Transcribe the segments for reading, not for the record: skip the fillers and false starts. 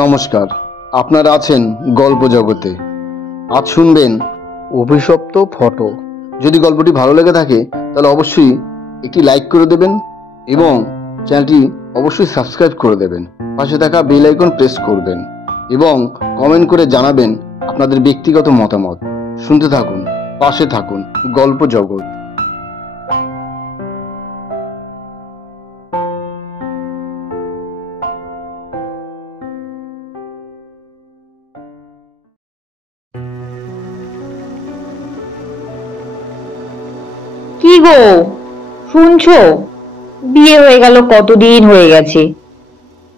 নমস্কার, আপনারা আছেন গল্প জগতে। আজ শুনবেন অভিশপ্ত ফটো। যদি গল্পটি ভালো লেগে থাকে তাহলে অবশ্যই একটি লাইক করে দেবেন এবং চ্যানেলটি অবশ্যই সাবস্ক্রাইব করে দেবেন। পাশে থাকা বেল আইকন প্রেস করবেন এবং কমেন্ট করে জানাবেন আপনাদের ব্যক্তিগত মতামত। শুনতে থাকুন, পাশে থাকুন গল্প জগৎ। কি গো, শুনছো? বিয়ে হয়ে গেল, কতদিন হয়ে গেছে,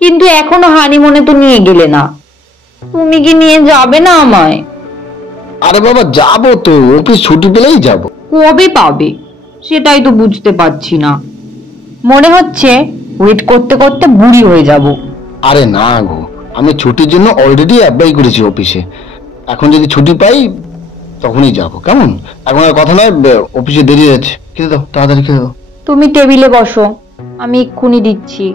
কিন্তু এখনো হানিমুনে তো নিয়ে গেলে না। তুমি কি নিয়ে যাবে না আমায়? আরে বাবা, যাবো তো, অফিস ছুটি পেলেই যাব। কবে পাবে সেটাই তো বুঝতে পারছি না। মনে হচ্ছে ওয়েট করতে করতে বুড়ি হয়ে যাব। আরে না গো, আমি ছুটির জন্য অলরেডি অ্যাপ্লাই করেছি অফিসে। এখন যদি ছুটি পাই তখনই যাব, কেমন? এখন আর কথা নয়, অফিসে দেরি আছে। খেতে দাও, তাড়াতাড়ি খেতে দাও। তুমি টেবিলে বসো, আমি এক্ষুনি দিচ্ছি।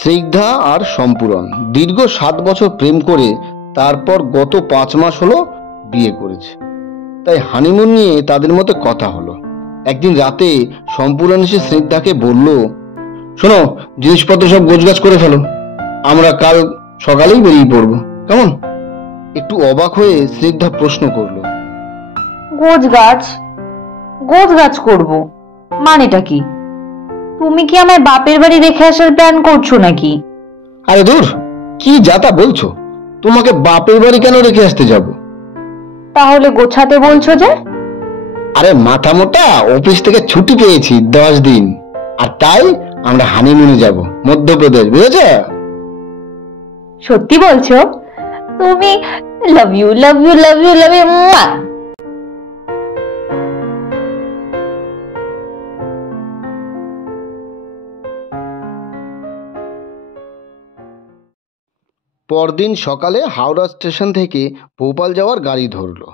স্নিগ্ধা আর সম্পূরণ দীর্ঘ 7 বছর প্রেম করে তারপর গত 5 মাস হলো বিয়ে করেছে। তাই হানিমুন নিয়ে তাদের মধ্যে কথা হলো। একদিন রাতে সম্পূরণ এসে স্নিগ্ধাকে বলল, শোনো, জিনিসপত্র সব গোছগাছ করে ফেলো, আমরা কাল সকালেই বেরিয়ে পড়বো, কেমন? একটু অবাক হয়ে স্নিগ্ধা প্রশ্ন করলো, গোছগাছ গোছগাছ করবো মানেটা কি? তুমি কি আমায় বাপের বাড়ি রেখে আসার প্ল্যান করছো নাকি? আরে দূর, কি যাতা বলছো? তোমাকে বাপের বাড়ি কেন রেখে আসতে যাব? তাহলে গোছাতে বলছো যে? আরে মাথা মোটা, অফিস থেকে ছুটি পেয়েছি 10 দিন, আর তাই আমরা হানিমুনে যাব মধ্যপ্রদেশ, বুঝেছ? সত্যি বলছো? তুমি love you love you love you love you. পরদিন সকালে হাওড়া স্টেশন থেকে ভোপাল যাওয়ার গাড়ি ধরলো।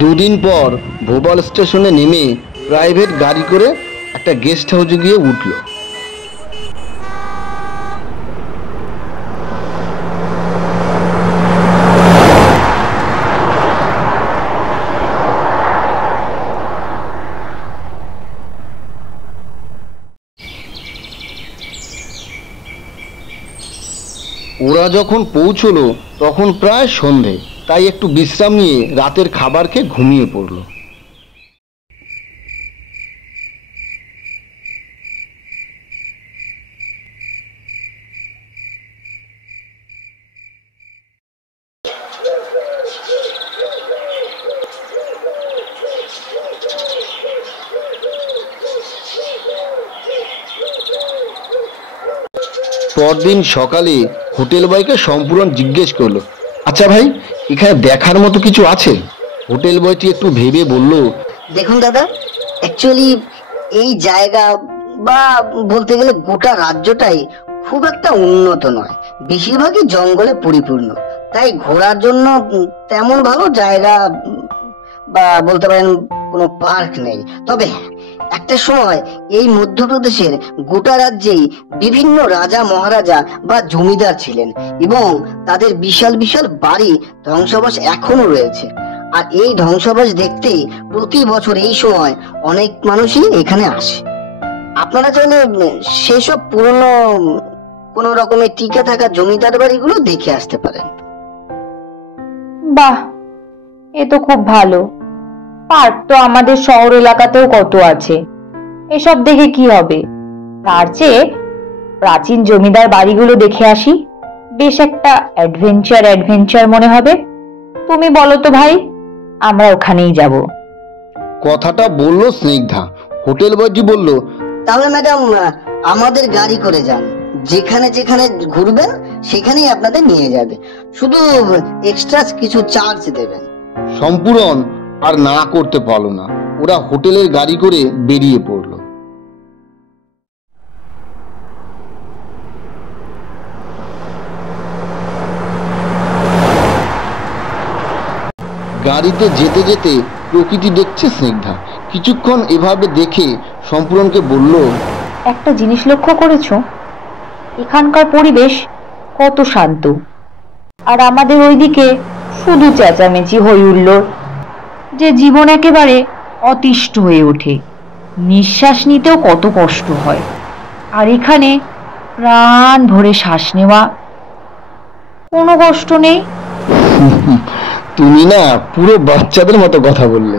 দুদিন পর ভোপাল স্টেশনে নেমে প্রাইভেট গাড়ি করে একটা গেস্ট হাউসে গিয়ে উঠল। ওরা যখন পৌঁছলো তখন প্রায় সন্ধে, তাই একটু বিশ্রাম নিয়ে রাতের খাবার খেয়ে ঘুমিয়ে পড়ল। পরদিন সকালে হোটেল বয়কে সম্পূর্ণ জিজ্ঞেস করলো, আচ্ছা ভাই, এখানে দেখার মতো কিছু আছে? হোটেল বয়টি একটু ভেবে বলল, দেখুন দাদা, অ্যাকচুয়ালি এই জায়গা বা বলতে গেলে গোটা রাজ্যটাই খুব একটা উন্নত নয়, বেশিরভাগই জঙ্গলে পরিপূর্ণ। তাই ঘোরার জন্য তেমন ভালো জায়গা বা বলতে পারেন কোনো পার্ক নেই। তবে একটা সময় এই মধ্যপ্রদেশের গোটা রাজ্যেই বিভিন্ন রাজা মহারাজা বা জমিদার ছিলেন এবং তাদের বিশাল বিশাল বাড়ি ধ্বংসাবশেষ এখনো রয়েছে। আর এই ধ্বংসাবশেষ দেখতে প্রতি বছর এই সময় অনেক মানুষই এখানে আসে। আপনারা চাইলে সেসব পুরনো কোন রকমের টিকে থাকা জমিদার বাড়িগুলো দেখে আসতে পারেন। বাহ, এ তো খুব ভালো। পার্ক তো আমাদের শহর এলাকাতেও কত আছে, এসব দেখে কি হবে? তার চেয়ে প্রাচীন জমিদার বাড়িগুলো দেখে আসি, বেশ একটা অ্যাডভেঞ্চার মনে হবে। তুমি বলো তো ভাই, আমরা ওখানেই যাব। কথাটা বলল স্নিগ্ধা। হোটেল বয়টি বলল, তাহলে ম্যাডাম আমাদের গাড়ি করে যান, যেখানে যেখানে ঘুরবেন সেখানেই আপনাদের নিয়ে যাবে, শুধু এক্সট্রা কিছু চার্জ দেবেন। সম্পূরণ আর না করতে পারলো না, ওরা হোটেলের গাড়ি করে বেরিয়ে পড়ল। গাড়িতে যেতে যেতে প্রকৃতি দেখছে স্নিগ্ধা। কিছুক্ষণ এভাবে দেখে সম্পূরণকে বলল, একটা জিনিস লক্ষ্য করেছো? এখানকার পরিবেশ কত শান্ত, আর আমাদের ওইদিকে শুধু চেঁচামেচি হই হুল্লোড়, যে জীবন একেবারে অতিষ্ঠ হয়ে ওঠে। নিঃশ্বাস নিতেও কত কষ্ট হয়, আর এখানে প্রাণ ভরে শ্বাস নেওয়া, কোনো কষ্ট নেই। তুমি না পুরো বাচ্চাদের মতো কথা বললে।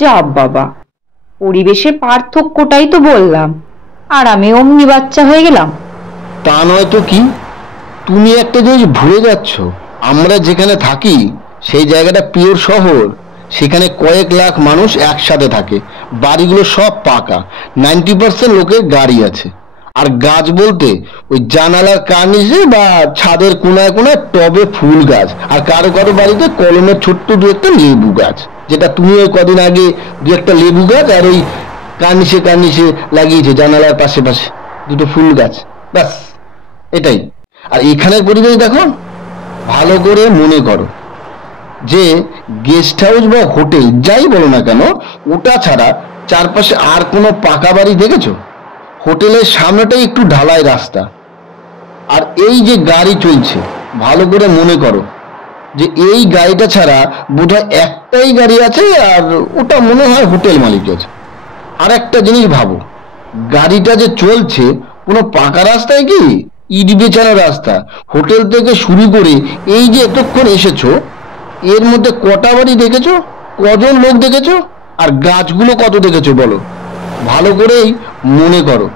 যা বাবা, পরিবেশের পার্থক্যটাই তো বললাম, আর আমি অমনি বাচ্চা হয়ে গেলাম? তা নয় তো কি, তুমি একটা জিনিস ভুলে যাচ্ছ। আমরা যেখানে থাকি সেই জায়গাটা পিওর শহর, সেখানে কয়েক লাখ মানুষ একসাথে থাকে, বাড়িগুলো সব পাকা, 90% লোকের গাড়ি আছে। আর গাছ বলতে ওই জানালার কার্নিশে বা ছাদের কোনায় কোনায় টবে ফুল গাছ, আর কারো কারো বাড়িতে কলমের ছোট্ট দু একটা লেবু গাছ, যেটা তুমি ওই কদিন আগে দু একটা লেবু গাছ আর ওই কার্নিশে কার্নিশে লাগিয়েছে জানালার পাশে পাশে দুটো ফুল গাছ, ব্যাস এটাই। আর এখানের পরিবেশ দেখো, ভালো করে মনে করো যে গেস্ট হাউস বা হোটেল যাই বলো না কেন, ওটা ছাড়া চারপাশে আর কোনো পাকা বাড়ি দেখেছো? হোটেলের সামনেটাই একটু ঢালাই রাস্তা, আর এই যে গাড়ি চলছে, ভালো করে মনে করো যে এই গাড়িটা ছাড়া বোধহয় একটাই গাড়ি আছে, আর ওটা মনে হয় হোটেল মালিকের। আর একটা জিনিস ভাবো, গাড়িটা যে চলছে কোনো পাকা রাস্তায় কি, ইট বেচানো রাস্তা। হোটেল থেকে শুরু করে এই যে এতক্ষণ এসেছো, এর মধ্যে কটা বাড়ি দেখেছো, কজন লোক দেখেছো, আর গাছগুলো কত দেখেছো বলো? ভালো করেই মনে করো।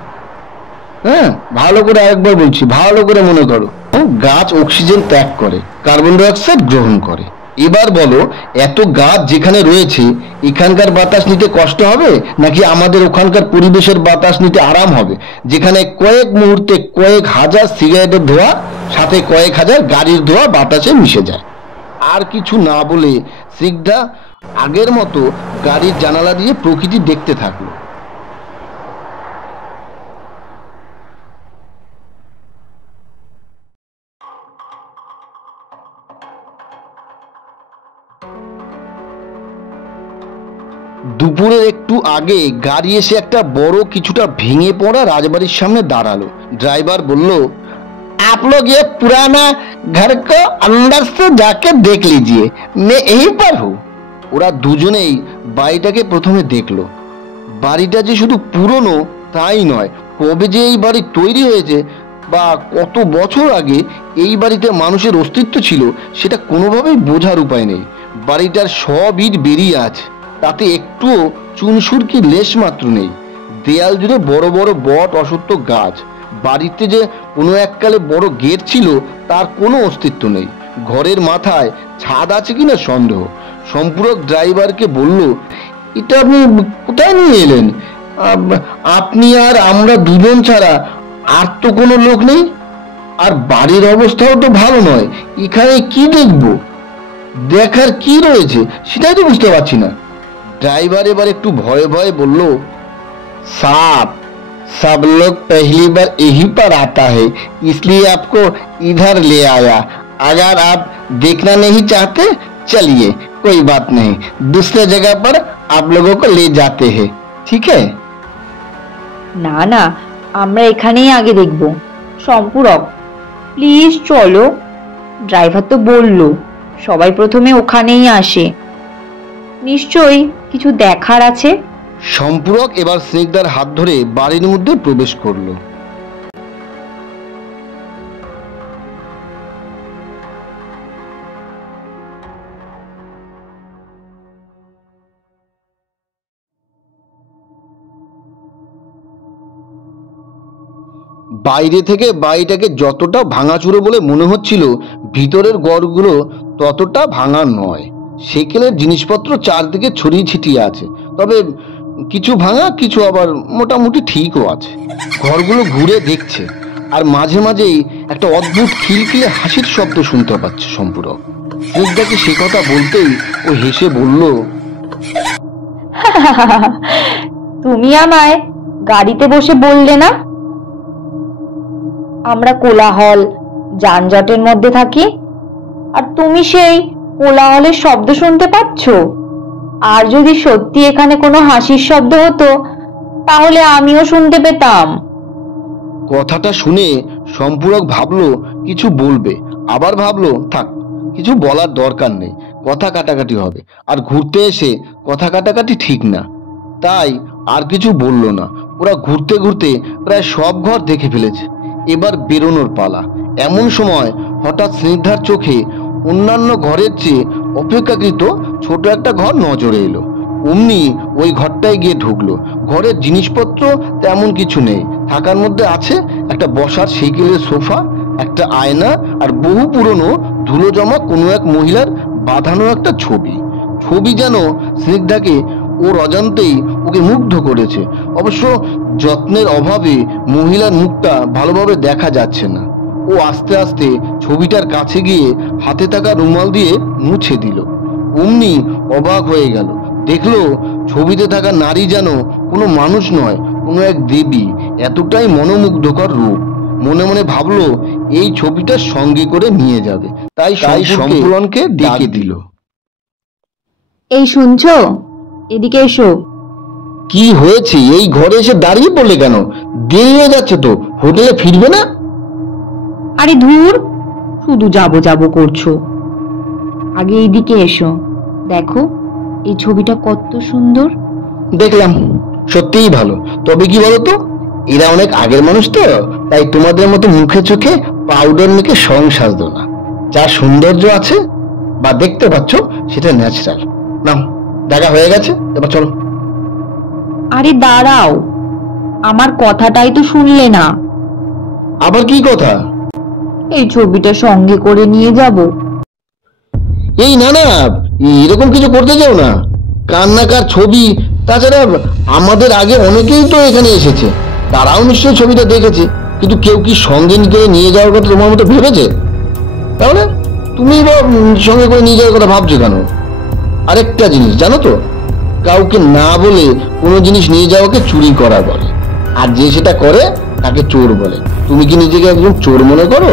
হ্যাঁ, ভালো করে আরেকবার বলছি, ভালো করে মনে করো। গাছ অক্সিজেন ত্যাগ করে, কার্বন ডাই অক্সাইড গ্রহণ করে। এবার বলো, এত গাছ যেখানে রয়েছে, এখানকার বাতাস নিতে কষ্ট হবে নাকি আমাদের ওখানকার পরিবেশের বাতাস নিতে আরাম হবে, যেখানে কয়েক মুহূর্তে কয়েক হাজার সিগারেটের ধোঁয়া সাথে কয়েক হাজার গাড়ির ধোঁয়া বাতাসে মিশে যায়। আর কিছু না বলে স্নিগ্ধা আগের মতো গাড়ির জানালা দিয়ে প্রকৃতি দেখতে থাকলো। দুপুরের একটু আগে গাড়ি এসে একটা বড় কিছুটা ভেঙে পড়া রাজবাড়ির সামনে দাঁড়ালো। ড্রাইভার বলল, आप लोग ये पुराना घर को अंदर से जाके देख लीजिए, मैं यहीं पर हूँ। ওরা দুজনেই বাড়িটাকে প্রথমে দেখলো। বাড়িটা যে শুধু পুরনো তাই নয়, কবে যে এই বাড়ি তৈরি হয়েছে বা কত বছর আগে এই বাড়িতে মানুষের অস্তিত্ব ছিল সেটা কোনোভাবেই বোঝার উপায় নেই। বাড়িটার সব ইট বেরিয়ে আছে, তাতে একটুও চুনসুরকি লেশ মাত্র নেই। দেয়াল জুড়ে বড় বড় বট অসত্য গাছ। বাড়িতে যে কোনো এককালে বড় গেট ছিল তার কোনো অস্তিত্ব নেই। ঘরের মাথায় ছাদ আছে কিনা সন্দেহ। সম্পূরক ড্রাইভারকে বলল, এটা আপনি কোথায় নিয়ে এলেন? আপনি আর আমরা দুজন ছাড়া আর তো কোনো লোক নেই, আর বাড়ির অবস্থাও তো ভালো নয়। এখানে কি দেখবো? দেখার কি রয়েছে সেটাই তো বুঝতে পারছি না। ড্রাইভার এবার একটু ভয়ে ভয়ে বলল, साहब सब लोग पहली बार यहीं पर आता है, इसलिए आपको इधर ले आया। अगर आप देखना नहीं चाहते चलिए, कोई बात नहीं, दूसरे जगह पर आप लोगों को ले जाते हैं, ठीक है? না না, আমরা এখানেই আগে দেখব। সম্পূরক, প্লিজ চলো। ড্রাইভার তো বলল সবাই প্রথমে ওখানেই আসে, নিশ্চয়ই কিছু দেখার আছে। সম্পূরক এবার স্নেকদার হাত ধরে বাড়ির মধ্যে প্রবেশ করলো। বাইরে থেকে বাড়িটাকে যতটা ভাঙাচুরো বলে মনে হচ্ছিল, ভিতরের ঘরগুলো ততটা ভাঙা নয়। সেকেলের জিনিসপত্র চারদিকে ছড়িয়ে ছিটিয়ে আছে, তবে কিছু ভাঙা, কিছু আবার মোটামুটি ঠিকও আছে। ঘরগুলো ঘুরে দেখছে, আর মাঝে মাঝেই একটা অদ্ভুত খিলখিলে হাসির শব্দ শুনতে পাচ্ছে সম্পূরক। স্নিগ্ধাকে সে কথা বলতেই ও হেসে বলল, তুমি আমায় গাড়িতে বসে বললে না আমরা কোলাহল যানজটের মধ্যে থাকি, আর তুমি সেই কোলাহলের শব্দ শুনতে পাচ্ছ? আর যদি সত্যি এখানে কোনো হাসির শব্দ হতো তাহলে আমিও শুনতে পেতাম। কথাটা শুনে সম্পূরক ভাবলো কিছু বলবে, আবার ভাবলো থাক, কিছু বলার দরকার নেই, কথা কাটাকাটি হবে, আর ঘুরতে এসে কথা কাটাকাটি ঠিক না। তাই আর কিছু বলল না। ওরা ঘুরতে ঘুরতে প্রায় সব ঘর দেখে ফেলেছে, এবার বেরোনোর পালা। এমন সময় হঠাৎ স্নিগ্ধার চোখে অন্যান্য ঘরের চেয়ে অপেক্ষাকৃত ছোট একটা ঘর নজরে এলো। অমনি ওই ঘরটায় গিয়ে ঢুকলো। ঘরের জিনিসপত্র তেমন কিছু নেই, থাকার মধ্যে আছে একটা বসার সাইকেলের সোফা, একটা আয়না, আর বহু পুরনো ধুলো জমা কোনো এক মহিলার বাঁধানো একটা ছবি। ছবি যেন স্নিগ্ধাকে ওর অজান্তেই ওকে মুগ্ধ করেছে। অবশ্য যত্নের অভাবে মহিলার মুখটা ভালোভাবে দেখা যাচ্ছে না। ও আস্তে আস্তে ছবিটার কাছে গিয়ে হাতে থাকা রুমাল দিয়ে মুছে দিল। অমনি অবাক হয়ে গেল, দেখলো ছবিতে থাকা নারী যেন কোনো মানুষ নয়, কোনো এক দেবী। এতটাই মনোমুগ্ধকর রূপ। মনে মনে ভাবলো এই ছবিটা সঙ্গে করে নিয়ে যাবে। তাই সম্পূরণকে ডেকে দিল। এই শুনছো, এদিকে এসো। কি হয়েছে? এই ঘরে এসে দাঁড়িয়ে পড়লে কেন? দেরি হয়ে যাচ্ছে তো, হোটেলে ফিরবে না? আরে ধুর, শুধু যাবো যাবো করছো। আগে এইদিকে এসো, দেখো এই ছবিটা কত সুন্দর। দেখলাম, সত্যিই ভালো। তবে কি বলতো, এরা অনেক আগের মানুষ তো, তাই তোমাদের মতো মুখে চোখে পাউডার মেখে সং সাজতো না। যা সৌন্দর্য আছে বা দেখতে পাচ্ছ সেটা ন্যাচারাল। নাও, দেখা হয়ে গেছে, এবার চলো। আরে দাঁড়াও, আমার কথাটাই তো শুনলে না। আবার কি কথা? এই ছবিটা সঙ্গে করে নিয়ে যাব। এই না না, এরকম কিছু করতে যাও না। কান্নাকার ছবি, তাছাড়া আমাদের আগে অনেকেই তো এখানে এসেছে, তারাও নিশ্চয়ই ছবিটা দেখেছে, কিন্তু কেউ কি সঙ্গে করে নিয়ে যাওয়ার কথা তোমার মতো ভেবেছে? তাহলে তুমি বা সঙ্গে করে নিয়ে যাওয়ার কথা ভাবছো কেন? আরেকটা জিনিস জানো তো, কাউকে না বলে কোনো জিনিস নিয়ে যাওয়াকে চুরি করা বলে, আর যে সেটা করে তাকে চোর বলে। তুমি কি নিজেকে একজন চোর মনে করো?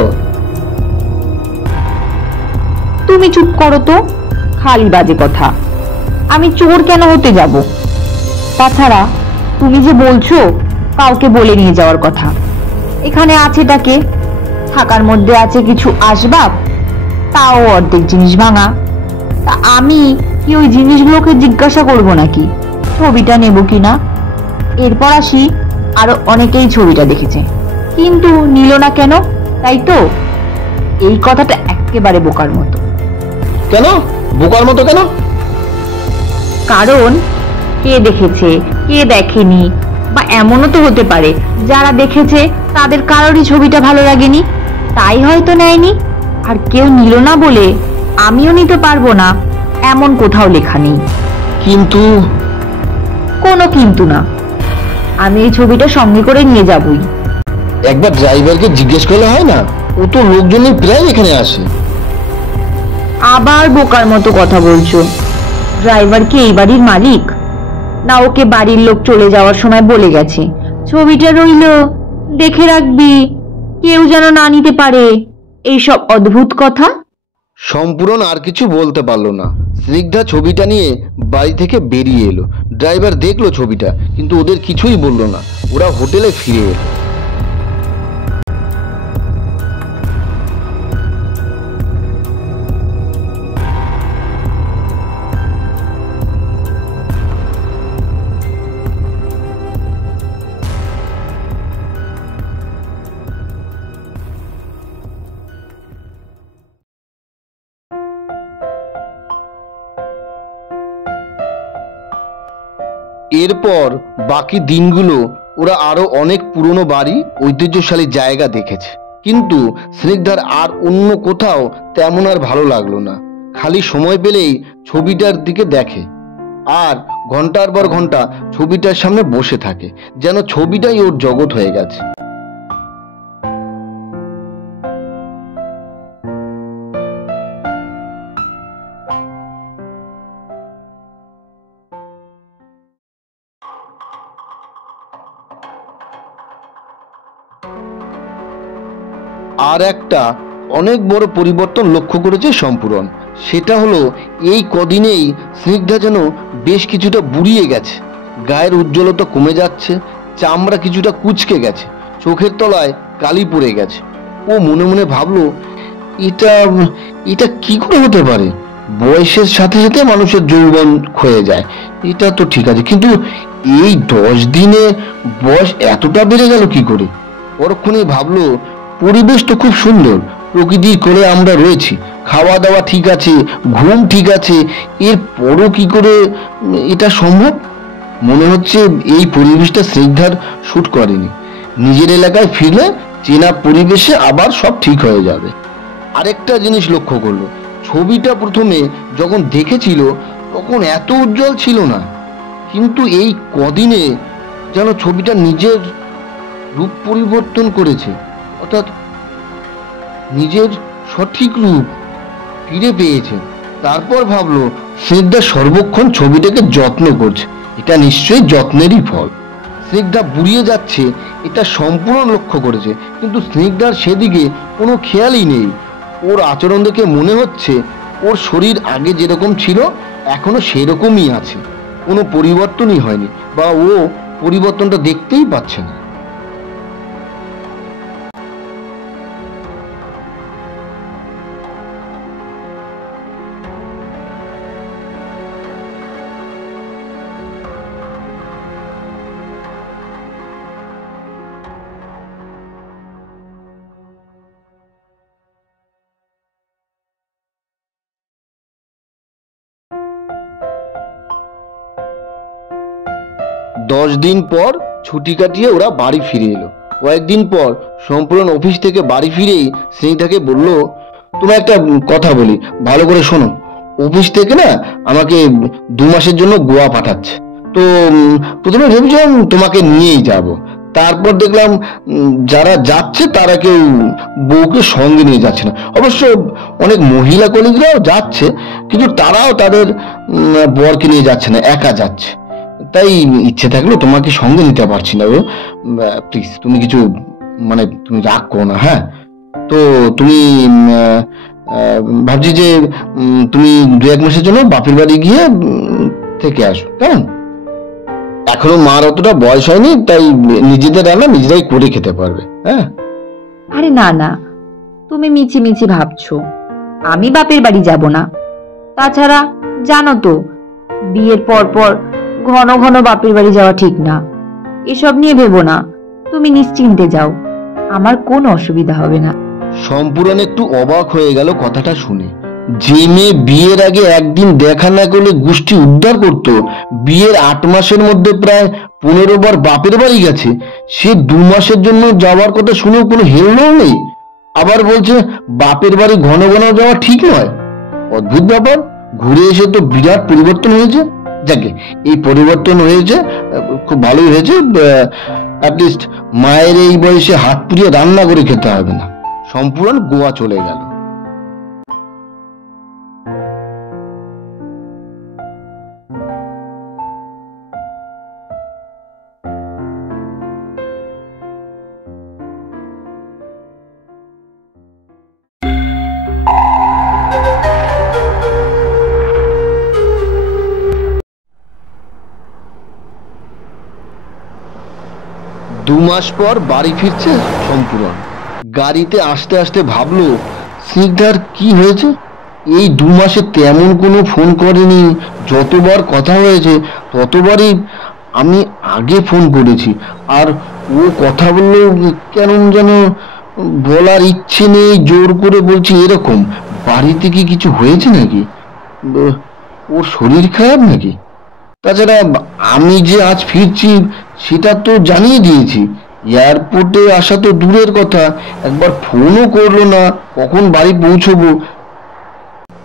তুমি চুপ করো তো, খালি বাজে কথা। আমি চোর কেন হতে যাব? তাছাড়া তুমি যে বলছো কাউকে বলে নিয়ে যাওয়ার কথা, এখানে আছেটাকে? থাকার মধ্যে আছে কিছু আসবাব, তাও অর্ধেক জিনিস ভাঙা। তা আমি কি ওই জিনিসগুলোকে জিজ্ঞাসা করব নাকি ছবিটা নেব কিনা? এরপর আসি, আরো অনেকেই ছবিটা দেখেছে, কিন্তু নিল না কেন, তাই তো? এই কথাটা একেবারে বোকার মতো। কেন বোকার মতো কেন? কারণ কে দেখেছে কে দেখেনি, বা এমনও তো হতে পারে যারা দেখেছে তাদের কারোরই ছবিটা ভালো লাগেনি, তাই হয়তো নেয়নি। আর কেউ নিল না বলে আমিও নিতে পারবো না এমন কোথাও লেখা নেই। কিন্তু কোনো কিন্তু না, আমি এই ছবিটা সঙ্গে করে নিয়ে যাবই। একবার ড্রাইভারকে জিজ্ঞেস করলে হয় না? ও তো লোকজনের প্রায় এখানে আসে। আবার বোকার মতো কথা বলছো। ড্রাইভার কি এই বাড়ির মালিক? না ওকে বাড়ির লোক চলে যাওয়ার সময় বলে গেছে ছবিটা রইলো, দেখে রাখবি, কেউ যেন না নিতে পারে, এইসব অদ্ভুত কথা। সম্পূরণ আর কিছু বলতে পারলো না। স্নিগ্ধা ছবিটা নিয়ে বাড়ি থেকে বেরিয়ে এলো। ড্রাইভার দেখলো ছবিটা, কিন্তু ওদের কিছুই বললো না। ওরা হোটেলে ফিরে এলো। এরপর বাকি দিনগুলো ওরা আরো অনেক পুরনো বাড়ি, ঐতিহ্যশালী জায়গা দেখেছে। কিন্তু স্নিগ্ধার আর অন্য কোথাও তেমন আর ভালো লাগলো না। খালি সময় পেলেই ছবিটার দিকে দেখে আর ঘন্টার পর ঘন্টা ছবিটার সামনে বসে থাকে, যেন ছবিটাই ওর জগৎ হয়ে গেছে। আর একটা অনেক বড় পরিবর্তন লক্ষ্য করেছে সম্পূরণ। সেটা হলো এই কদিনেই স্নিগ্ধা যেন বেশ কিছুটা বুড়িয়ে গেছে। গায়ের উজ্জ্বলতা কমে যাচ্ছে, চামড়া কিছুটা কুঁচকে গেছে, চোখের তলায় কালি পড়ে গেছে। ও মনে মনে ভাবলো, এটা এটা কি করে হতে পারে? বয়সের সাথে সাথে মানুষের যৌবন ক্ষয়ে যায়, এটা তো ঠিক আছে, কিন্তু এই 10 দিনে বয়স এতটা বেড়ে গেল কি করে? পরক্ষণে ভাবলো, পরিবেশ তো খুব সুন্দর, প্রকৃতির কোলে আমরা রয়েছি, খাওয়া দাওয়া ঠিক আছে, ঘুম ঠিক আছে, এরপরও কি করে এটা সম্ভব? মনে হচ্ছে এই পরিবেশটা স্নিগ্ধার শুট করেনি। নিজের এলাকায় ফিরলে চেনা পরিবেশে আবার সব ঠিক হয়ে যাবে। আরেকটা জিনিস লক্ষ্য করলো, ছবিটা প্রথমে যখন দেখেছিল তখন এত উজ্জ্বল ছিল না, কিন্তু এই কদিনে যেন ছবিটা নিজের রূপ পরিবর্তন করেছে, অর্থাৎ নিজের সঠিক রূপ ফিরে পেয়েছে। তারপর ভাবলো, স্নিগ্ধা সর্বক্ষণ ছবিটাকে যত্ন করছে, এটা নিশ্চয়ই যত্নেরই ফল। স্নিগ্ধা বুড়িয়ে যাচ্ছে এটা সম্পূর্ণ লক্ষ্য করেছে, কিন্তু স্নিগ্ধার সেদিকে কোনো খেয়ালই নেই। ওর আচরণ দেখে মনে হচ্ছে ওর শরীর আগে যেরকম ছিল এখনো সেরকমই আছে, কোনো পরিবর্তনই হয়নি, বা ও পরিবর্তনটা দেখতেই পাচ্ছে না। দশ দিন পর ছুটি কাটিয়ে ওরা বাড়ি ফিরে এলো। কয়েকদিন পর সম্পূর্ণ অফিস থেকে বাড়ি ফিরেই স্নিগ্ধাকে বলল, তোমার একটা কথা বলি, ভালো করে শোনো। অফিস থেকে না আমাকে 2 মাসের জন্য গোয়া পাঠাচ্ছে। তো প্রথমে ভেবেছিলাম তোমাকে নিয়েই যাব, তারপর দেখলাম যারা যাচ্ছে তারা কেউ বউকে সঙ্গে নিয়ে যাচ্ছে না। অবশ্য অনেক মহিলা কলিগরাও যাচ্ছে, কিন্তু তারাও তাদের বরকে নিয়ে যাচ্ছে না, একা যাচ্ছে। তাই ইচ্ছে থাকলেও তোমাকে সঙ্গে নিতে পারছি না গো। প্লিজ তুমি কিছু তুমি রাগ করো না, হ্যাঁ? তো তুমি ভাবছি যে তুমি 2-1 মাসের জন্য বাপের বাড়ি গিয়ে থেকে আসো, কেমন? এখনো মার অতটা বয়স হয়নি, তাই নিজেদের রান্না নিজেরাই করে খেতে পারবে, হ্যাঁ? আরে না না, তুমি মিছি মিছি ভাবছো, আমি বাপের বাড়ি যাব না। তাছাড়া জানো তো, বিয়ের পর পর ঘন ঘন বাপের বাড়ি যাওয়া ঠিক না। এসব নিয়ে ভেবো না, তুমি নিশ্চিন্তে যাও। আমার কোনো অসুবিধা হবে না। সম্পূরণ একটু অবাক হয়ে গেল কথাটা শুনে। যে মেয়ে বিয়ের আগে একদিন দেখা না করলে গোষ্ঠী উদ্ধার করত, বিয়ের 8 মাসের মধ্যে প্রায় 15 বার বাপের বাড়ি গেছে, সে 2 মাসের জন্য যাওয়ার কথা শুনেও কোনো হেলদোল নেই, আবার বলছে বাপের বাড়ি ঘন ঘন যাওয়া ঠিক নয়। অদ্ভুত ব্যাপার। ঘুরে এসে তো বিরাট পরিবর্তন হয়েছে। যাকে এই পরিবর্তন হয়েছে, খুব ভালোই হয়েছে। অ্যাটলিস্ট মায়ের এই বয়সে হাত পুড়িয়ে রান্না করে খেতে হবে না। সম্পূর্ণ গোয়া চলে গেল। দু মাস পর বাড়ি ফিরছে সম্পূরণ। গাড়িতে আসতে আসতে ভাবলো, স্নিগ্ধার কি হয়েছে? এই 2 মাসে তেমন কোনো ফোন করেনি। যতবার কথা হয়েছে ততবারই আমি আগে ফোন করেছি, আর ও কথা বললো কেন যেন বলার ইচ্ছে নেই, জোর করে বলছি এরকম। বাড়িতে কি কিছু হয়েছে নাকি? ওর শরীর খারাপ নাকি? তাছাড়া আমি যে আজ ফিরছি সেটা তো জানিয়ে দিয়েছি। এয়ারপোর্টে আসা তো দূরের কথা, একবার ফোনও করলো না কখন বাড়ি পৌঁছবো।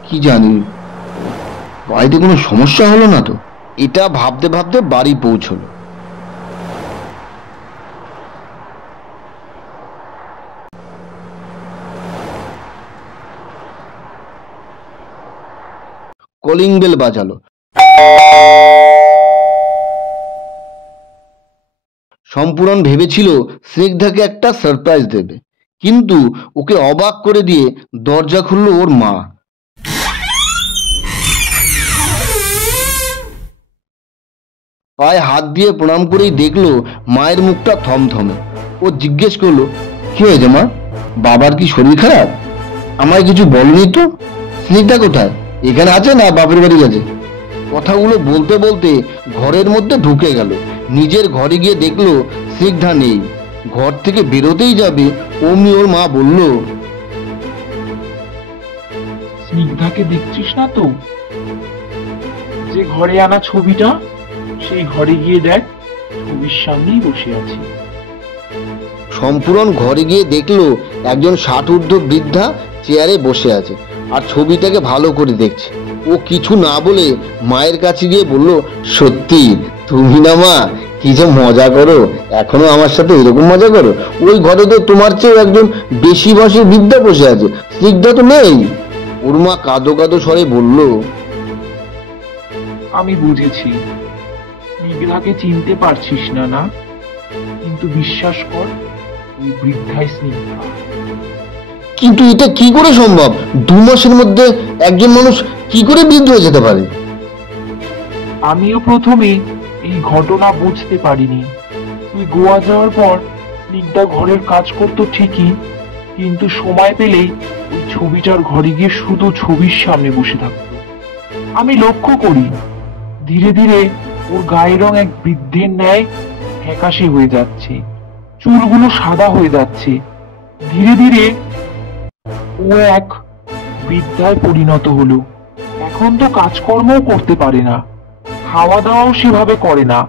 কি জানি বাড়িতে কোনো সমস্যা হলো না তো? এটা ভাবতে ভাবতে বাড়ি পৌঁছলো। Calling bell বাজালো। সম্পূরণ ভেবেছিল স্নিগ্ধাকে একটা সারপ্রাইজ দেবে, কিন্তু ওকে অবাক করে দিয়ে দরজা খুলল ওর মা। পায়ে হাত দিয়ে প্রণাম করেই দেখলো মায়ের মুখটা থমথমে। ও জিজ্ঞেস করলো, কি হয়েছে মা? বাবার কি শরীর খারাপ? আমায় কিছু বলনি তো। স্নিগ্ধা কোথায়? এখানে আছে না বাপের বাড়ি গেছে? কথাগুলো বলতে বলতে ঘরের মধ্যে ঢুকে গেল। নিজের ঘরে গিয়ে দেখলো স্নিগ্ধা নেই। ঘর থেকে বেরোতেই যাবে অমনি ওর মা বলল, স্নিগ্ধাকে দেখছিস না তো? যে ঘরে আনা ছবিটা, সেই ঘরে গিয়ে দেখ, ছবির সামনেই বসে আছে। সম্পূরণ ঘরে গিয়ে দেখলো একজন 60 ঊর্ধ্ব বৃদ্ধা চেয়ারে বসে আছে আর ছবিটাকে ভালো করে দেখছে। ও কিছু না বলে মায়ের কাছে গিয়ে বলল, সত্যি তুমি না মা? কি যে মজা করো, এখনো আমার সাথে এরকম মজা করো? ওই ঘরে তো তোমার চেয়ে একজন বেশি বয়সী বৃদ্ধা বসে আছে, স্নিগ্ধা তো নেই। ওর মা কাঁদো কাঁদো স্বরে বলল, আমি বুঝেছি, স্নিগ্ধাকে চিনতে পারছিস না, না? কিন্তু বিশ্বাস কর, ওই বৃদ্ধাই স্নিগ্ধা। কিন্তু এটা কি করে সম্ভব? 2 মাসের মধ্যে একজন মানুষ কি করে বৃদ্ধ হয়ে যেতে পারে? আমিও প্রথমে এই ঘটনা বুঝতে পারিনি। তুই গোয়া যাওয়ার পর স্নিগ্ধা ঘরের কাজ করতো ঠিকই, কিন্তু সময় পেলেই ওই ছবিটার ঘরে গিয়ে শুধু ছবির সামনে বসে থাকতো। আমি লক্ষ্য করি ধীরে ধীরে ওর গায়ের রং এক বৃদ্ধের ন্যায় ফ্যাকাশে হয়ে যাচ্ছে, চুলগুলো সাদা হয়ে যাচ্ছে। ধীরে ধীরে ও এক বৃদ্ধায় পরিণত হলো। এখন তো কাজকর্মও করতে পারে না, খাওয়া দাওয়াও সেভাবে করে না,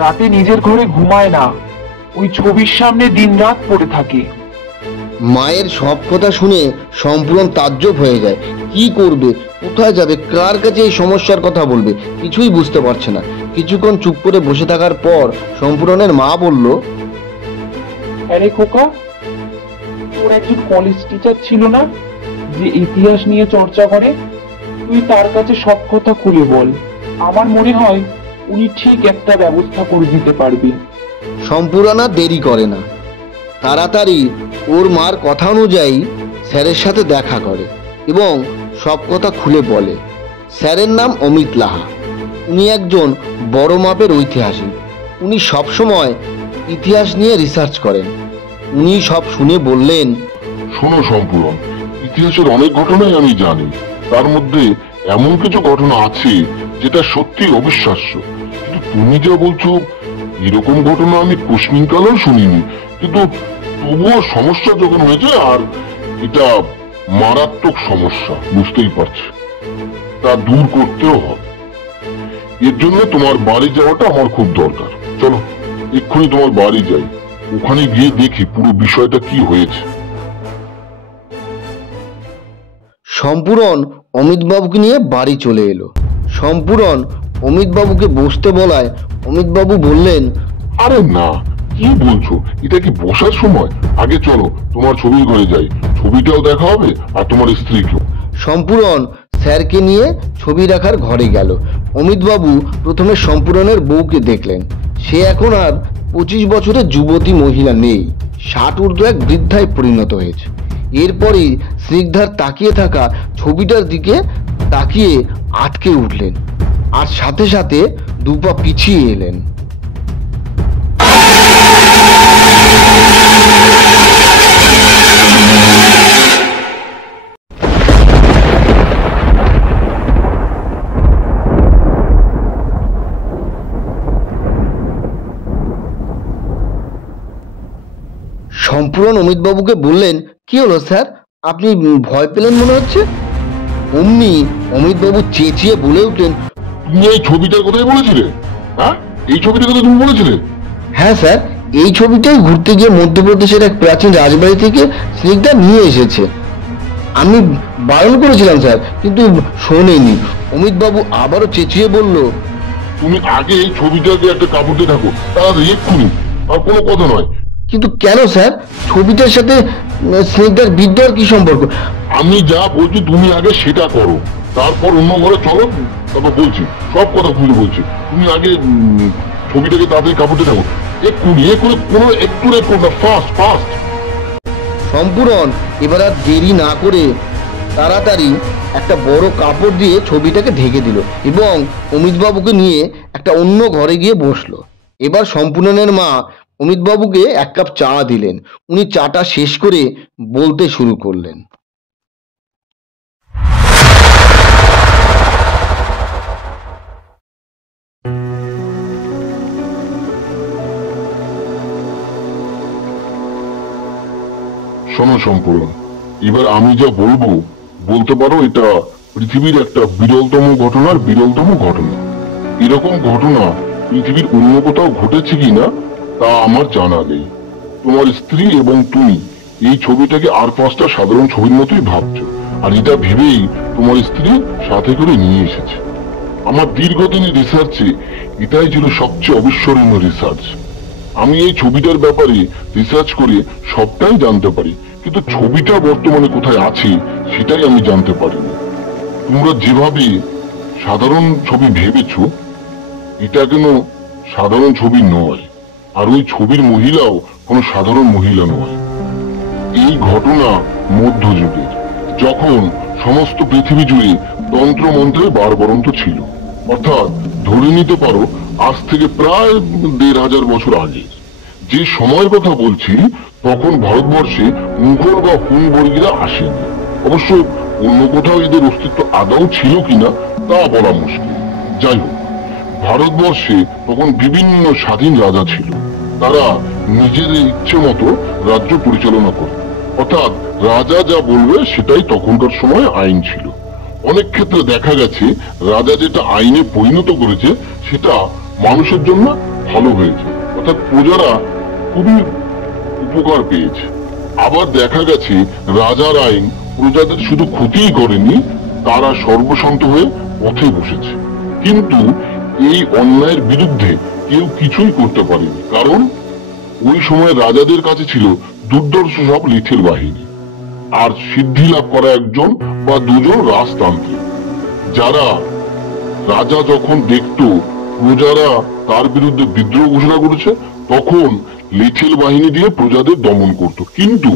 রাতে নিজের ঘরে ঘুমায় না, ওই ছবির সামনে দিনরাত পড়ে থাকে। মায়ের সব কথা শুনে সম্পূর্ণ তাজ্জব হয়ে যায়। কি করবে, কোথায় যাবে, কার কাছে এই সমস্যার কথা বলবে, কিছুই বুঝতে পারছে না। কিছুক্ষণ চুপ করে বসে থাকার পর সম্পূর্ণের মা বলল, আরে খোকা, তোর একজন কলেজ টিচার ছিল না, যে ইতিহাস নিয়ে চর্চা করে? তুই তার কাছে সব কথা খুলে বল, আমার মনে হয় উনি ঠিক একটা ব্যবস্থা করে দিতে পারবে। সম্পূর্ণা দেরি করে না, তাড়াতাড়ি ওর মার কথা অনুযায়ী স্যারের সাথে দেখা করে এবং সব কথা খুলে বলে। স্যারের নাম অমিত লাহা। উনি একজন বড় মাপের ঐতিহাসিক। উনি সবসময় ইতিহাস নিয়ে রিসার্চ করেন। উনি সব শুনে বললেন, শোনো সম্পূরণ, ইতিহাসের অনেক ঘটনাই আমি জানি, তার মধ্যে এমন কিছু ঘটনা আছে যেটা সত্যি অবিশ্বাস্য। কিন্তু তুমি যা বলছো, এরকম ঘটনা আমি কোশ্মিনকালেও শুনিনি। কিন্তু তবুও সমস্যা যখন হয়েছে, আর এটা মারাত্মক সমস্যা, বুঝতেই পারছি, তা দূর করতেও হবে। এর জন্য তোমার বাড়ি যাওয়াটা আমার খুব দরকার। চলো এক্ষুনি তোমার বাড়ি যাই, ওখানে গিয়ে দেখি পুরো বিষয়টা কি হয়েছে। সম্পূরণ অমিতবাবুকে নিয়ে বাড়ি চলে এলো। সম্পূরণ অমিতবাবুকে বসতে বলায় অমিতবাবু বললেন, আরে না, কি বলছো, এটা কি বসার সময়? আগে চলো তোমার ছবির ঘরে যাই, ছবিটাও দেখা হবে আর তোমার স্ত্রীকেও। সম্পূরণ স্যারকে নিয়ে ছবি রাখার ঘরে গেল। অমিতবাবু প্রথমে সম্পূরণের বউকে দেখলেন। সে এখন আর 25 বছরের যুবতী মহিলা নেই, 60 ঊর্ধ্ব এক বৃদ্ধায় পরিণত হয়েছে। এরপরই স্নিগ্ধার তাকিয়ে থাকা ছবিটার দিকে তাকিয়ে আটকে উঠলেন, আর সাথে সাথে দুপা পিছিয়ে এলেন। সম্পূরণ অমিতবাবুকে বললেন, কি হলো স্যার, আপনি ভয় পেলেন মনে হচ্ছে। অমনি অমিতবাবু চেঁচিয়ে বলে উঠলেন, তুমি এই ছবিটার কথাই বলেছিলে? হ্যাঁ, এই ছবিটার কথা তুমি বলেছিলে? হ্যাঁ স্যার, এই ছবিটাই ঘুরতে গিয়ে মধ্যপ্রদেশের এক প্রাচীন রাজবাড়ি থেকে স্নিগ্ধা নিয়ে এসেছে। আমি বারণ করেছিলাম স্যার, কিন্তু শোনেনি। অমিতবাবু আবারও চেঁচিয়ে বলল, তুমি আগে এই ছবিটাকে একটা কাপড় দিয়ে থাকো, তাড়াতাড়ি এক্ষুনি, আর কোনো কথা নয়। কিন্তু কেন স্যার, ছবিটার সাথে স্নিগ্ধার বিদ্যার কি সম্পর্ক? আমি যা বলছি তুমি আগে সেটা করো, তারপর অন্য ঘরে চলো, তারপর বলছি, সব কথা খুলে বলছি। তুমি আগে ছবিটাকে তাড়াতাড়ি কাপড় দিয়ে থাকো, এক্ষুনি, কোনো একটু রেট না, ফাস্ট ফাস্ট। সম্পূরণ এবার আর দেরি না করে তাড়াতাড়ি একটা বড় কাপড় দিয়ে ছবিটাকে ঢেকে দিল এবং অমিতবাবুকে নিয়ে একটা অন্য ঘরে গিয়ে বসলো। এবার সম্পূর্ণের মা অমিতবাবুকে এক কাপ চা দিলেন। উনি চাটা শেষ করে বলতে শুরু করলেন, শোনো সম্পূর্ণ, এবার আমি যা বলবো, বলতে পারো এটা পৃথিবীর একটা বিরলতম ঘটনার বিরলতম ঘটনা। এরকম ঘটনা পৃথিবীর অন্য কোথাও ঘটেছে কিনা তা আমার জানা নেই। তোমার স্ত্রী এবং তুমি এই ছবিটাকে আর 5টা সাধারণ ছবির মতোই ভাবছো, আর এটা ভেবেই তোমার স্ত্রী সাথে করে নিয়ে এসেছে। আমার দীর্ঘদিনের রিসার্চে এটাই ছিল সবচেয়ে অবিস্মরণীয় রিসার্চ। আমি এই ছবিটার ব্যাপারে রিসার্চ করে সবটাই জানতে পারি, কিন্তু ছবিটা বর্তমানে কোথায় আছে সেটাই আমি জানতে পারিনি। তোমরা যেভাবে সাধারণ ছবি ভেবেছো, এটা কেন সাধারণ ছবি নয়, আর ওই ছবির মহিলাও কোনো সাধারণ মহিলা নয়। এই ঘটনা মধ্যযুগের, যখন সমস্ত পৃথিবী জুড়ে তন্ত্র মন্ত্রে বারবরন্ত ছিল, অর্থাৎ ধরে নিতে পারো আজ থেকে প্রায় 1500 বছর আগে। যে সময়ের কথা বলছি, তখন ভারতবর্ষে মুঘল বা হুন বর্গীরা আসেনি। অবশ্য অন্য কোথাও এদের অস্তিত্ব আদৌ ছিল কিনা তা বলা মুশকিল। যাই হোক, ভারতবর্ষে তখন বিভিন্ন স্বাধীন রাজা ছিল। তারা নিজেদের ইচ্ছে মতো রাজ্য পরিচালনা করত, অর্থাৎ রাজা যা বলবে সেটাই তখনকার সময় আইন ছিল। অনেক ক্ষেত্রে দেখা গেছে রাজা যেটা আইনে পরিণত করেছে সেটা মানুষের জন্য ভালো হয়েছে, অর্থাৎ প্রজারা খুবই উপকার পেয়েছে। আবার দেখা গেছে রাজার আইন প্রজাদের শুধু ক্ষতিই করেনি, তারা সর্বশান্ত হয়ে পথে বসেছে। কিন্তু এই অন্যায়ের বিরুদ্ধে কেউ কিছুই করতে পারেনি, কারণ ওই সময় রাজাদের কাছে ছিল দুর্ধর্ষ সব লিথের বাহিনী, আর সিদ্ধি লাভ করা একজন বা দুজন রাজতান্ত্রিক। যারা রাজা যখন দেখতো প্রজারা তার বিরুদ্ধে বিদ্রোহ ঘোষণা করেছে, তখন লিথেল বাহিনী দিয়ে প্রজাদের দমন করত। কিন্তু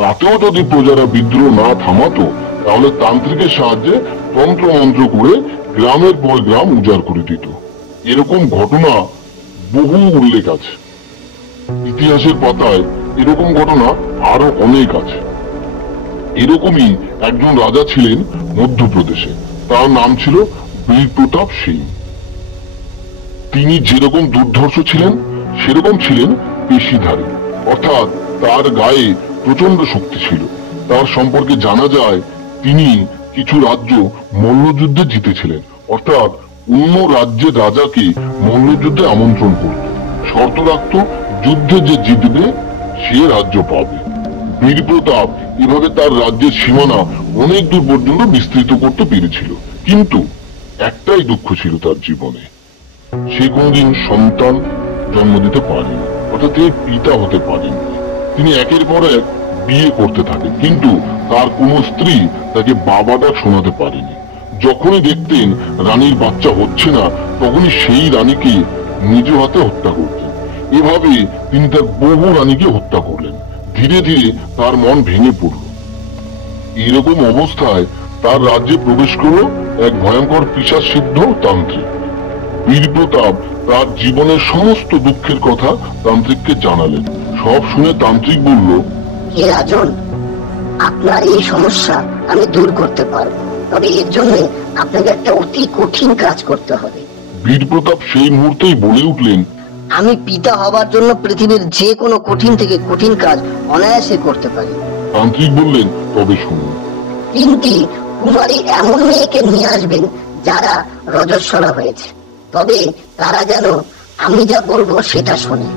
তাতেও যদি প্রজারা বিদ্রোহ না থামাতো, তাহলে তান্ত্রিকের সাহায্যে তন্ত্র মন্ত্র করে গ্রামের পর গ্রাম উজাড় করে দিত। এরকম ঘটনা বহু উল্লেখ আছে ইতিহাসের পাতায়, এরকম ঘটনা আরো অনেক আছে। এরকমই একজন রাজা ছিলেন মধ্যপ্রদেশে, তার নাম ছিল বীর প্রতাপ সিং। তিনি যেরকম দুর্ধর্ষ ছিলেন, সেরকম ছিলেন পেশিধারী, অর্থাৎ তার গায়ে প্রচন্ড শক্তি ছিল। তার সম্পর্কে জানা যায় তিনি কিছু রাজ্য মল্লযুদ্ধে জিতেছিলেন, অর্থাৎ অন্য রাজ্যের রাজাকে মল্লযুদ্ধে আমন্ত্রণ করত, শর্ত রাখত যুদ্ধে যে জিতবে সে রাজ্য পাবে। বীরপ্রতাপ এভাবে তার রাজ্যের সীমানা অনেক দূর পর্যন্ত বিস্তৃত করতে পেরেছিল, কিন্তু একটাই দুঃখ ছিল তার জীবনে, সে কোনদিন সন্তান জন্ম দিতে পারেনি, অর্থাৎ তিনি পিতা হতে পারেনি। তিনি একের পর এক বিয়ে করতে থাকেন, কিন্তু তার কোনো স্ত্রী তাকে বাবা ডাক শোনাতে পারেনি। যখনই দেখতেন রানীর বাচ্চা হচ্ছে না, তখনই সেই রানীকে নিজ হাতে হত্যা করতেন। এভাবে তিনি তার বহু রানীকে হত্যা করলেন। ধীরে ধীরে তার মন ভেঙে পড়ল। এরকম অবস্থায় তার রাজ্যে প্রবেশ করলো এক ভয়ঙ্কর পিশাচ সিদ্ধ তান্ত্রিক। বীরপ্রতাপ তার জীবনের সমস্ত দুঃখের কথা তান্ত্রিককে জানালেন। সব শুনে তান্ত্রিক বলল, হে রাজন, আপনার এই সমস্যা আমি দূর করতে পারবো, তবে এর জন্য আপনাকে একটা অতি কঠিন কাজ করতে হবে। বীরপ্রতাপ সেই মুহূর্তেই বলে উঠলেন, আমি পিতা হবার জন্য পৃথিবীর যে কোনো কঠিন থেকে কঠিন কাজ অনায়াসে করতে পারি। তান্ত্রিক বললেন, তবে শুনুন। তিনটি কুমারী এমন মেয়েকে নিয়ে আসবেন যারা রজস্বলা হয়েছে, তবে তারা যেন আমি যা বলবো সেটা শোনে।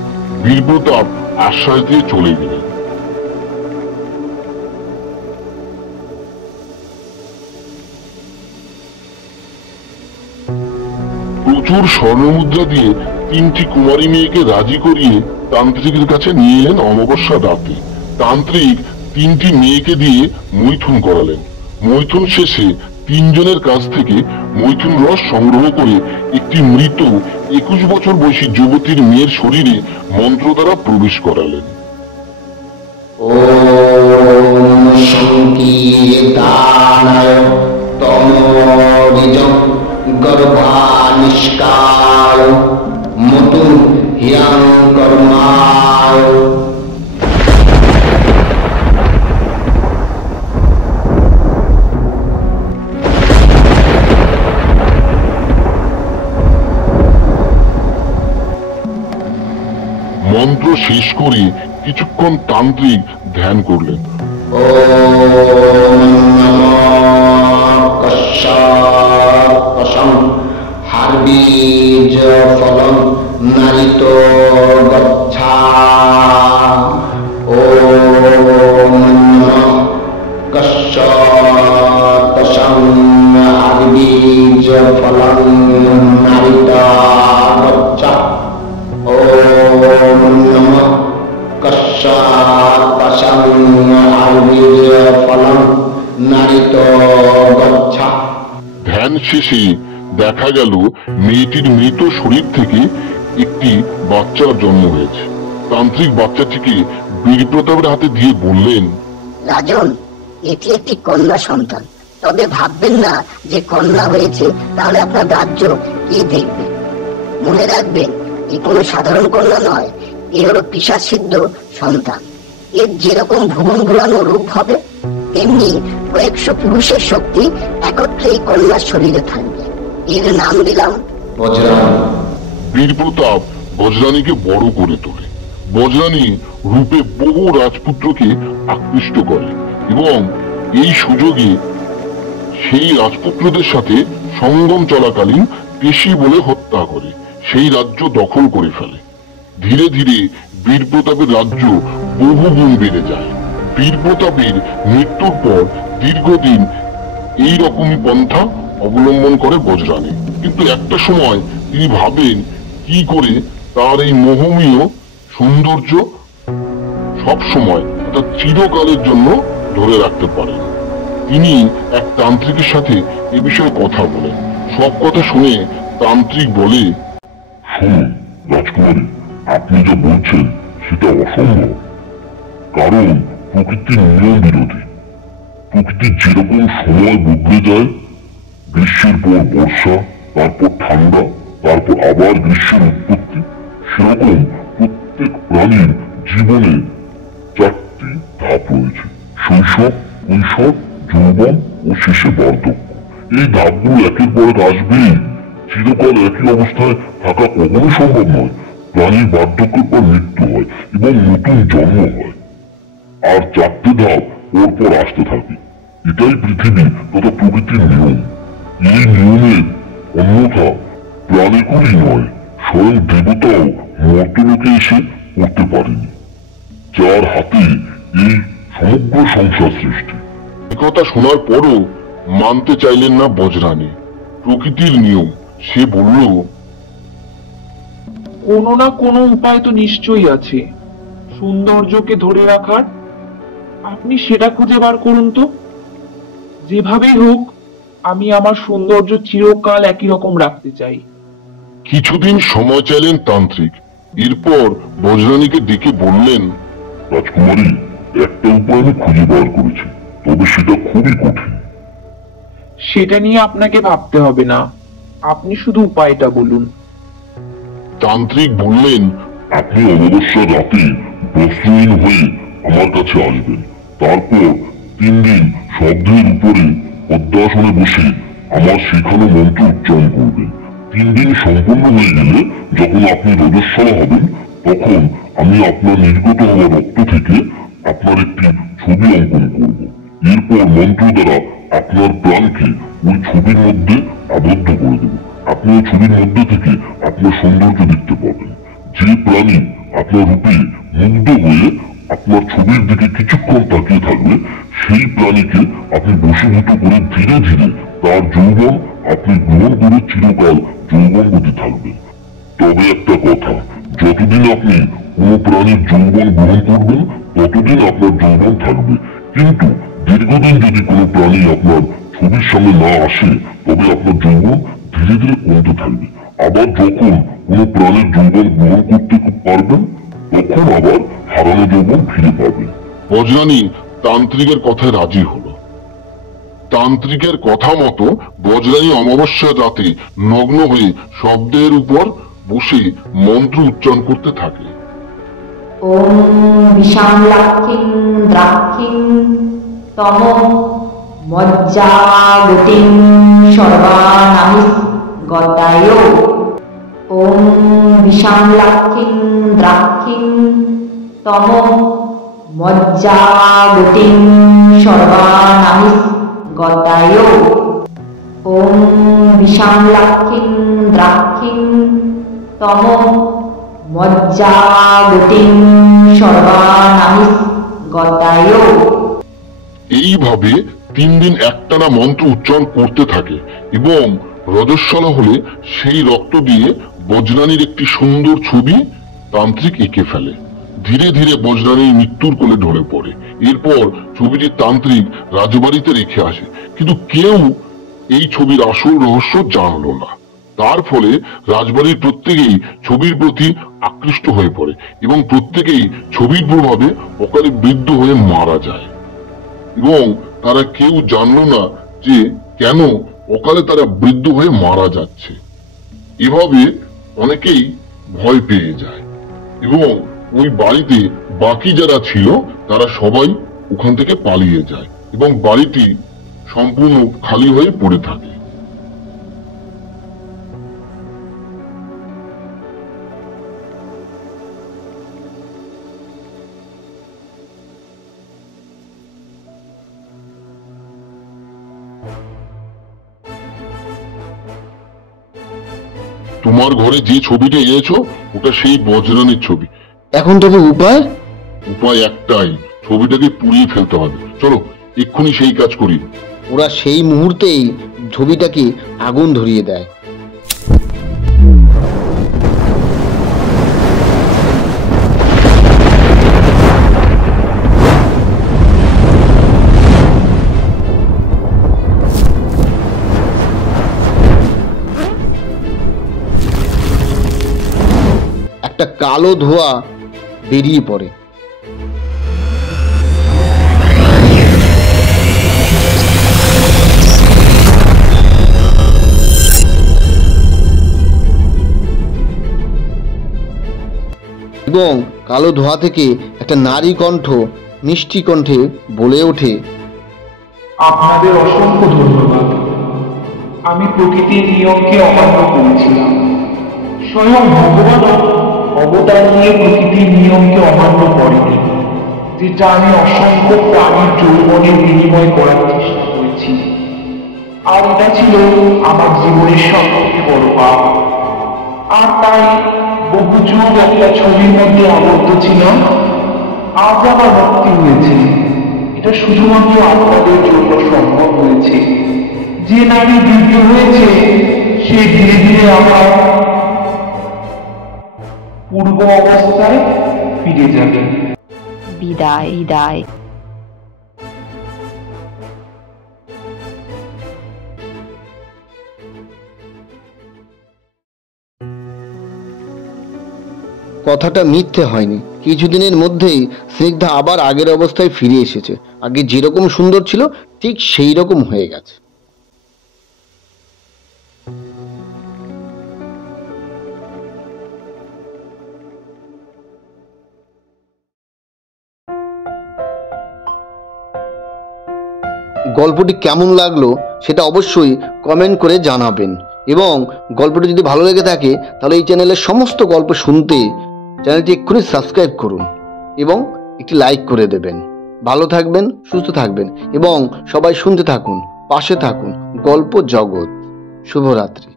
বীরপ্রতাপ আশ্বাস দিয়ে চলে গেলেন। প্রচুর স্বর্ণমুদ্রা দিয়ে তিনটি কুমারী মেয়েকে রাজি করিয়ে তান্ত্রিকের কাছে নিয়ে এলেন অমাবস্যা রাতে। তান্ত্রিক তিনটি মেয়েকে দিয়ে মৈথুন করালেন। মৈথুন শেষে তিনজনের কাছ থেকে মৈথুন রস সংগ্রহ করে একটি মৃত 21 বছর বয়সী যুবতীর মেয়ের শরীরে মন্ত্র দ্বারা প্রবেশ করালেন। ওম সংকীর্তানায় তমোরিজং গর্ভানিষ্কায় মতুন হিয়াং কর্মায়। মন্ত্র শেষ করে কিছুক্ষণ তান্ত্রিক ধ্যান করলেন। ওম নমঃ কশ্যপশং হার্বীজ ফলং নারিত গচ্ছা। ওম নমঃ কশ্যপশং হার্বীজ ফলং নারিত গচ্ছা। ওম নমঃ কশ্যপশং হার্বীজ ফলং নারিত গচ্ছা। ধ্যান শেষে দেখা গেল মেয়েটির মৃত শরীর থেকে একটি বাচ্চার জন্ম হয়েছে। তান্ত্রিক বাচ্চাটিকে বীরপ্রতাপের হাতে দিয়ে বললেন, রাজন, এটি একটি কন্যা সন্তান, তবে ভাববেন না যে কন্যা হয়েছে তাহলে আপনার রাজ্য কে দেখবে। মনে রাখবেন, এ কোনো সাধারণ কন্যা নয়, এ হলো পিশাচ সিদ্ধ সন্তান। এর যেরকম ভুবন ঘুরানো রূপ হবে, তেমনি কয়েকশো পুরুষের শক্তি একত্রে এই কন্যার শরীরে থাকবে। এর নাম দিলাম বজ্রাণী। বীরপ্রতাপ বজ্রাণীকে বড় করে তোলে। বজ্রাণী রূপে বহু রাজপুত্রকে আকৃষ্ট করে এবং এই সুযোগে সেই রাজপুত্রদের সাথে সঙ্গম চলাকালীন পেশি বলে হত্যা করে সেই রাজ্য দখল করে ফেলে। ধীরে ধীরে বীরপ্রতাপের রাজ্য বহু গুণ বেড়ে যায়। বীরপ্রতাপের মৃত্যুর পর দীর্ঘদিন এই রকমই পন্থা অবলম্বন করে বজ্রাণী। কিন্তু একটা সময় তিনি ভাবেন কি করে তার এই মোহমীয় সৌন্দর্য সব সময় অর্থাৎ চিরকালের জন্য ধরে রাখতে পারেন। তিনি এক তান্ত্রিকের সাথে এ বিষয়ে কথা বলেন। সব কথা শুনে তান্ত্রিক বলে, শুনুন রাজকুমারী, আপনি যা বলছেন সেটা অসম্ভব, কারণ প্রকৃতির নিয়ম বিরোধী। প্রকৃতি যেরকম সময় বদলে যায়, গ্রীষ্মের পর বর্ষা, তারপর ঠান্ডা, তারপর আবার গ্রীষ্মের উৎপত্তি, সেরকম প্রত্যেক প্রাণীর জীবনে 4টি ধাপ রয়েছে: শৈশব, কৈশোর, যৌবন ও শেষে বার্ধক্য। এই ধাপগুলো একের পর এক আসবেই। চিরকাল একই অবস্থায় থাকা কখনো সম্ভব নয়। প্রাণীর বার্ধক্যের পর মৃত্যু হয় এবং নতুন জন্ম হয়। আর 4টে ধাপ পরপর আসতে থাকে। এটাই পৃথিবী তথা প্রকৃতির নিয়ম। এই নিয়মের অন্যথা প্রাণীকুলই নয়, স্বয়ং দেবতাও মর্তলোকে এসে করতে পারেনি, যার হাতে এই সমগ্র সংসার সৃষ্টি। কথা শোনার পরও মানতে চাইলেন না বজ্রানী। প্রকৃতির নিয়ম, সে বলল, কোনো না কোনো উপায় তো নিশ্চয়ই আছে সৌন্দর্যকে ধরে রাখার। আপনি সেটা খুঁজে বার করুন তো। যেভাবেই হোক আমি আমার সৌন্দর্য চিরকাল একই রকম রাখতে চাই। কিছুদিন সময় চাইলেন তান্ত্রিক। এরপর বজ্রানীকে ডেকে বললেন, রাজকুমারী, একটা উপায় আমি খুঁজে বার করেছি, তবে সেটা খুবই কঠিন। সেটা নিয়ে আপনাকে ভাবতে হবে না, আপনি শুধু উপায়টা বলুন। তান্ত্রিক বললেন, আপনি অমাবস্যার রাতে বস্ত্রহীন হয়ে আমার কাছে আসবেন। তারপর 3 দিন শব্দের উপরে পদ্মাসনে বসে আমার শেখানো মন্ত্র উচ্চারণ করবেন। 3 দিন সম্পূর্ণ হয়ে গেলে যখন আপনি রজস্বলা হবেন, তখন আমি আপনার নির্গত হওয়া রক্ত থেকে আপনার একটি ছবি অঙ্কন করব। এরপর মন্ত্র দ্বারা আপনার প্রাণকে ওই ছবির মধ্যে আবদ্ধ করে দেব। আপনি ওই ছবির মধ্যে থেকে আপনার সৌন্দর্য দেখতে পাবেন। যে প্রাণী আপনার রূপে মুগ্ধ হয়ে আপনার ছবির দিকে কিছুক্ষণ তাকিয়ে থাকবে, সেই প্রাণীকে আপনি বশীভূত করে ধীরে ধীরে তার যৌবন আপনি গ্রহণ করে চিরকাল যৌবনবতী থাকবেন। তবে একটা কথা, যতদিন আপনি কোনো প্রাণীর যৌবন গ্রহণ করবেন, ততদিন আপনার যৌবন থাকবে। কিন্তু দীর্ঘদিন যদি কোনো প্রাণী আপনার ছবির সামনে না আসে, তবে আপনার যৌবন ধীরে ধীরে কমতে থাকবে। আবার যখন কোনো প্রাণীর যৌবন গ্রহণ করতে পারবেন, তখন আবার হারানো যৌবন ফিরে পাবেন। বজ্রানী তান্ত্রিকের কথায় রাজি হলো। তান্ত্রিকের কথা মতো বজ্রানী অমাবস্যা রাতে নগ্ন হয়ে শব্দের উপর বসে মন্ত্র উচ্চারণ করতে থাকে। ওম বিশালাক্ষিং দ্রাক্ষিং তম মজ্জাগতিং সর্বানাহিস গতায়। ওম বিশালাক্ষিং দ্রাক্ষিং তম মজ্জাগতিং সর্বানাহিস গতায়। ওম বিশালাক্ষিং দ্রাক্ষিং তম মজ্জাগতিং সর্বানাহিস গতায়। এইভাবে 3 দিন একটানা মন্ত্র উচ্চারণ করতে থাকে এবং রজস্বলা হলে সেই রক্ত দিয়ে বজ্রানীর একটি সুন্দর ছবি তান্ত্রিক এঁকে ফেলে। ধীরে ধীরে বজ্রানীর মৃত্যুর কোলে ঢলে পড়ে। এরপর ছবিটি তান্ত্রিক রাজবাড়িতে রেখে আসে, কিন্তু কেউ এই ছবির আসল রহস্য জানলো না। তার ফলে রাজবাড়ির প্রত্যেকেই ছবির প্রতি আকৃষ্ট হয়ে পড়ে এবং প্রত্যেকেই ছবির প্রভাবে অকালে বৃদ্ধ হয়ে মারা যায় এবং তারা কেউ জানলো না যে কেন অকালে তারা বৃদ্ধ হয়ে মারা যাচ্ছে। এভাবে অনেকেই ভয় পেয়ে যায় এবং ওই বাড়িতে বাকি যারা ছিল তারা সবাই ওখান থেকে পালিয়ে যায় এবং বাড়িটি সম্পূর্ণ খালি হয়ে পড়ে থাকে। তোমার ঘরে যে ছবিটা এনেছো ওটা সেই বজ্রানীর ছবি। এখন তবে উপায়? উপায় একটাই, ছবিটাকে পুড়িয়ে ফেলতে হবে। চলো এক্ষুনি সেই কাজ করি। ওরা সেই মুহূর্তেই ছবিটাকে আগুন ধরিয়ে দেয়। একটা কালো ধোঁয়া বেরিয়ে পড়ে। এবং কালো ধোঁয়া থেকে একটা নারী কণ্ঠ মিষ্টি কণ্ঠে বলে ওঠে, আপনাদের অসংখ্য ধন্যবাদ। আমি প্রকৃতির নিয়মকে অমান্য করেছিলাম। স্বয়ং ভগবান অবতার নিয়ে প্রকৃতির নিয়মকে অমান্য করেনি। যেটা আমি অসংখ্য প্রাণীর যৌবনের বিনিময় করার চেষ্টা করেছি। আর এটা ছিল আমার জীবনের সব থেকে বড় পাপ। আর তাই বহু যুগ একটা ছবির মধ্যে আবদ্ধ ছিল। আজ আমার মুক্তি হয়েছে। এটা শুধুমাত্র আপনাদের জন্য সম্ভব হয়েছে। যে নারী বৃদ্ধ হয়েছে সে ধীরে ধীরে আমার পূর্ব অবস্থায় ফিরে যাবে। বিদায় বিদায়। কথাটা মিথ্যে হয়নি। কিছুদিনের মধ্যেই স্নিগ্ধা আবার আগের অবস্থায় ফিরে এসেছে। আগে যেরকম সুন্দর ছিল ঠিক সেই রকম হয়ে গেছে। গল্পটি কেমন লাগলো সেটা অবশ্যই কমেন্ট করে জানাবেন, এবং গল্পটি যদি ভালো লেগে থাকে তাহলে এই চ্যানেলের সমস্ত গল্প শুনতে চ্যানেলটি এক্ষুনি সাবস্ক্রাইব করুন এবং একটি লাইক করে দেবেন। ভালো থাকবেন, সুস্থ থাকবেন এবং সবাই শুনতে থাকুন, পাশে থাকুন। গল্প জগৎ। শুভরাত্রি।